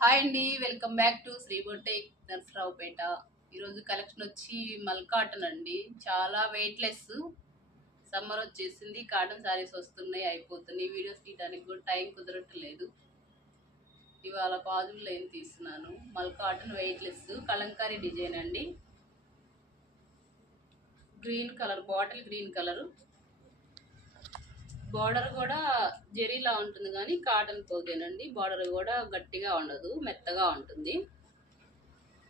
Hi అండి, welcome back to Shri boutique Narasaraopet. ఈరోజు collection వచ్చి మల్ కాటన్ అండి. చాలా వెయిట్లెస్. సమ్మర్ వచ్చేసింది, కాటన్ శారీస్ వస్తున్నాయి, అయిపోతున్నాయి. వీడియోస్ తీయడానికి కూడా టైం కుదరట్లేదు. ఇవాళ పాజులు ఏం తీస్తున్నాను. మల్ కాటన్ వెయిట్లెస్ కలంకారీ డిజైన్ అండి. Green colour, bottle green colour. Border కూడా జెరీలా ఉంటుంది కానీ కాటన్ తోదేనండి. బార్డర్ కూడా గట్టిగా ఉండదు, మెత్తగా ఉంటుంది.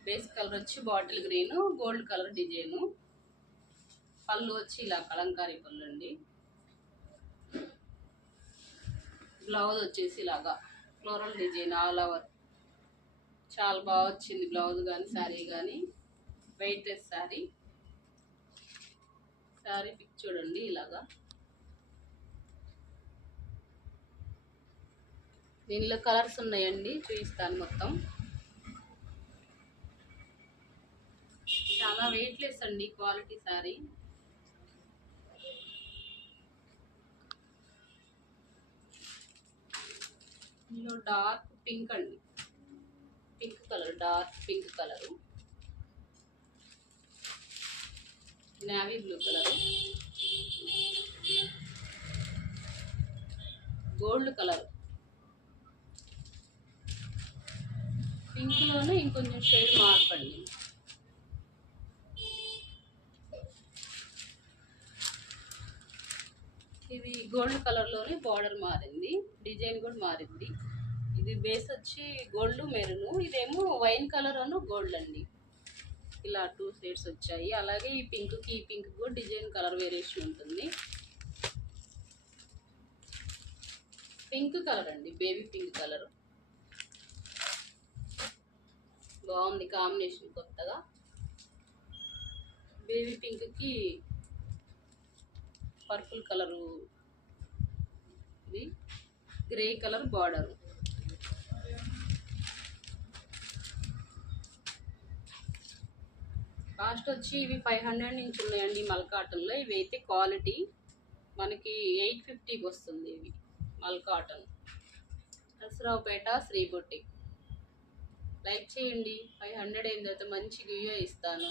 బేస్ కలర్ వచ్చి bottle green, gold colour design. పళ్ళు వచ్చి ఇలా కలంకారీ పళ్ళు అండి. బ్లౌజ్ వచ్చేసి ఇలాగా ఫ్లోరల్ డిజైన్ ఆల్ ఓవర్. చాలా బాగా వచ్చింది బ్లౌజ్ కానీ శారీ కానీ. వెయిట్లెస్ శారీ. శారీ పిక్ చూడండి ఇలాగా. దీనిలో కలర్స్ ఉన్నాయండి, చూపిస్తాను మొత్తం. చాలా వెయిట్లెస్ అండి, క్వాలిటీ శారీ. ఇందులో డార్క్ పింక్ అండి, pink colour, dark pink colour, navy blue colour, gold colour, pink లోనే ఇంకొంచెం షేడ్ మార్పండి. ఇది గోల్డ్ కలర్ లోనే బార్డర్ మారింది, డిజైన్ కూడా మారింది. ఇది బేస్ వచ్చి గోల్డ్ మెరూన్, ఇదేమో వైన్ కలర్ అను గోల్డ్ అండి. ఇలా 2 షేడ్స్ వచ్చాయి. అలాగే ఈ పింక్ కూడా డిజైన్ కలర్ వేరియేషన్ ఉంటుంది. పింక్ కలర్ అండి, బేబీ పింక్ కలర్. బాగుంది కాంబినేషన్ కొత్తగా. బేబీ పింక్ కి పర్పుల్ కలరు, ఇది గ్రే కలర్ బార్డర్. కాస్ట్ వచ్చి ఇవి 500 నుంచి ఉన్నాయండి మల్ కాటన్లో. ఇవి అయితే క్వాలిటీ మనకి 850కి వస్తుంది. ఇవి mul cotton, Narasaraopet Shri boutique. Like చేయండి. 500 అయిన తర్వాత మంచి గివ్వే ఇస్తాను.